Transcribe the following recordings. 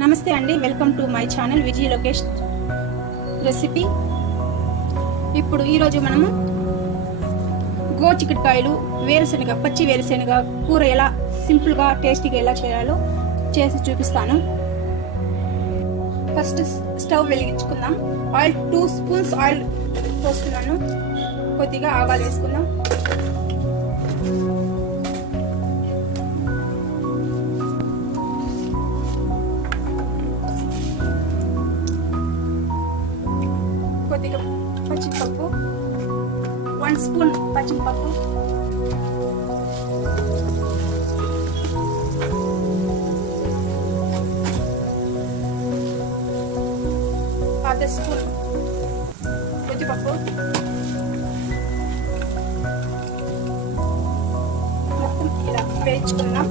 నమస్తే అండి, welcome to my channel Vijay Lokesh recipe. ఇప్పుడు ఈరోజు మనము గోచిక్కుడుకాయలు వేరుశనగ పచ్చి వేరుశనగ కూర ఎలా సింపుల్గా టేస్టీగా ఎలా చేయాలో చేసి చూపిస్తాను. First stove వెలిగించుకుందాం. Oil 2 spoons oil పోస్తున్నాను. కొద్దిగా ఆవాలు వేసుకుందాం. కొద్దిగా పచ్చిపప్పు, 1 స్పూన్ పచ్చిపప్పు, ½ స్పూన్ ఉద్దిపప్పు, మొత్తం ఇలా వేయించుకున్నాం.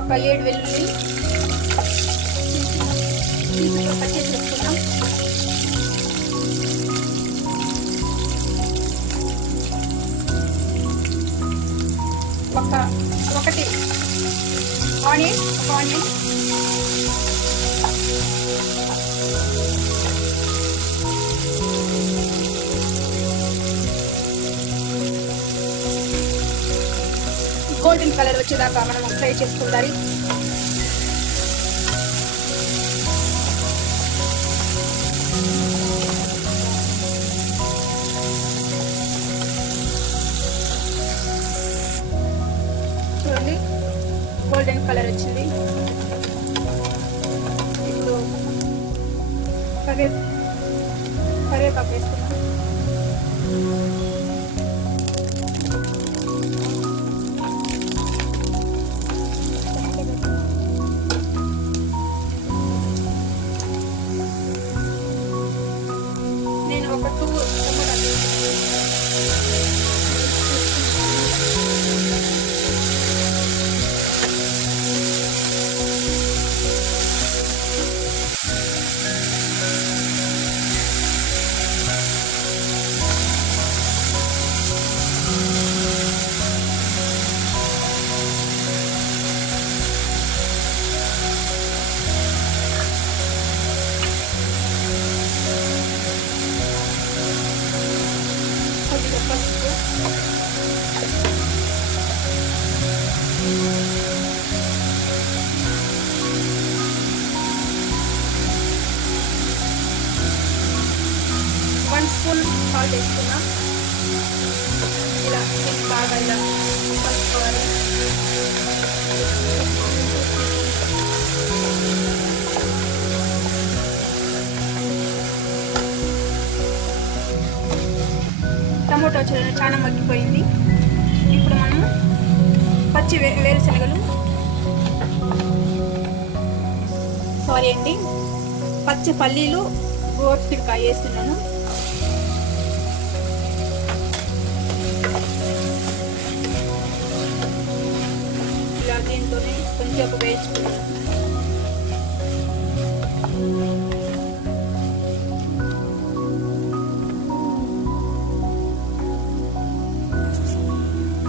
ఒక 7 వెల్లుల్లి కట్ చేసి పెట్టుకుందాం. ఒకటి ఆనియన్, గోల్డెన్ కలర్ వచ్చేదాకా మనం ఫ్రై చేసుకుంటారు. చూడండి, గోల్డెన్ కలర్ వచ్చింది. ఇప్పుడు కరివేపాకు వేసుకున్నాం. నేను ఒక 2 టమాటాలు కొద్దిగా పసుపు, వన్ స్పూన్ సాల్ట్ వేసుకున్నాం. ఇలా బాగా ఇలా కలుపుకోవాలి. టమోటో చాలా మగ్గిపోయింది. ఇప్పుడు మనము పచ్చి వేరుశనగలు పచ్చి పల్లీలు, గోచిక్కుడుకాయ వేస్తున్నాను. ఇలా దీంతోనే కొంచెం వేయించుకున్నాను.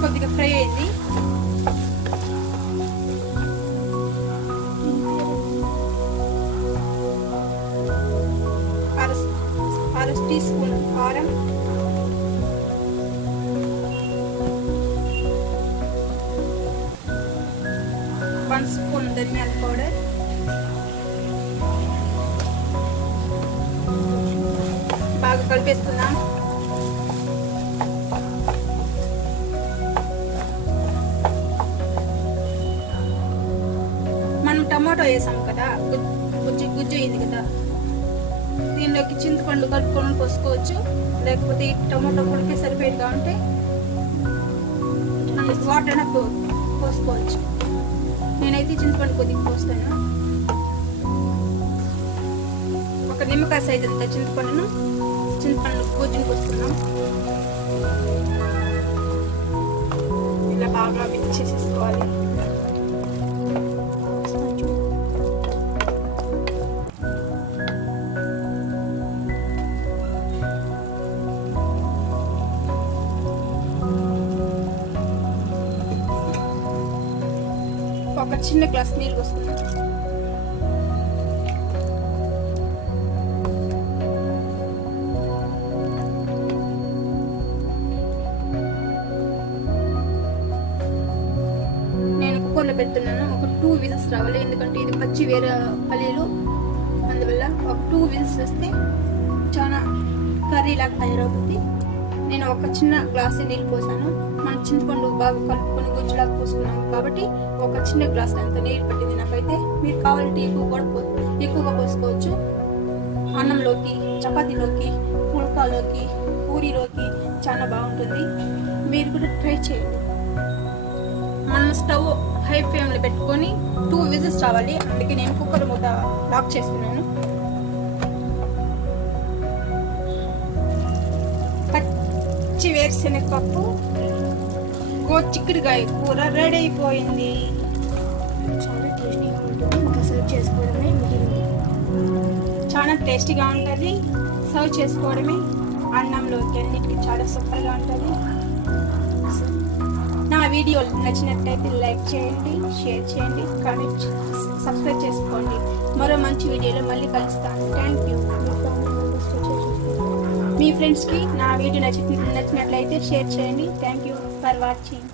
కొద్దిగా ఫ్రై అయింది. అర టీ స్పూన్ కారం, వన్ స్పూన్ ధనియాల పౌడర్, బాగా కలిపేసుకుందాం. మనం టమాటో వేసాం కదా, గుజ్జు అయింది కదా, దీనిలోకి చింతపండు కలుపుకొని పోసుకోవచ్చు. లేకపోతే ఈ టమాటో పుడికి సరిపోయేదిగా ఉంటే వాటర్ అయినా పోసుకోవచ్చు. నేనైతే చింతపండు కొద్దిగా పోస్తాను. ఒక నిమ్మకాయ సైజు అంత చింతపండు గుజ్జుని పోస్తున్నాం. ఇలా బాగా మిక్స్ చేసేసుకోవాలి. చిన్న గ్లాస్ నీళ్ళు పోసుకున్నాను. నేను కుక్కర్లో పెడుతున్నాను. ఒక 2 విజిల్స్ రావాలి, ఎందుకంటే ఇది పచ్చి వేరే పల్లీలు, అందువల్ల ఒక 2 విజిల్స్ వస్తే చాలా కర్రీ లాగా తయారవుతుంది. నేను ఒక చిన్న గ్లాసు నీళ్ళు పోసాను. మనం చింతపండు బాగా కలుపుకొని గుజ్జులాగా పోసుకున్నాం కాబట్టి ఒక చిన్న గ్లాస్ అంత నీళ్ళు పట్టింది నాకైతే. మీరు కావాలంటే ఎక్కువగా పోసుకోవచ్చు. అన్నంలోకి, చపాతీలోకి, పుల్కాలోకి, పూరీలోకి చాలా బాగుంటుంది. మీరు కూడా ట్రై చేయండి. మనం స్టవ్ హై ఫ్లేమ్లో పెట్టుకొని 2 విజిల్స్ రావాలి, అందుకే నేను కుక్కర్ మూత లాక్ చేస్తున్నాను. పచ్చి వేరుశనగపప్పు, చిక్కుడుకాయ కూర రెడీ అయిపోయింది. చాలా టేస్టీగా ఉంటుంది. ఇంకా సర్వ్ చేసుకోవడమే మిగిలింది. చాలా టేస్టీగా ఉంటుంది. సర్వ్ చేసుకోవడమే. అన్నంలోకి అన్నిటికీ చాలా సూపర్గా ఉంటుంది. నా వీడియో నచ్చినట్లయితే లైక్ చేయండి, షేర్ చేయండి, కామెంట్, సబ్స్క్రైబ్ చేసుకోండి. మరో మంచి వీడియోలో మళ్ళీ కలుస్తాను. Thank you. మీ ఫ్రెండ్స్కి నా వీడియో నచ్చినట్లయితే షేర్ చేయండి. Thank you for watching.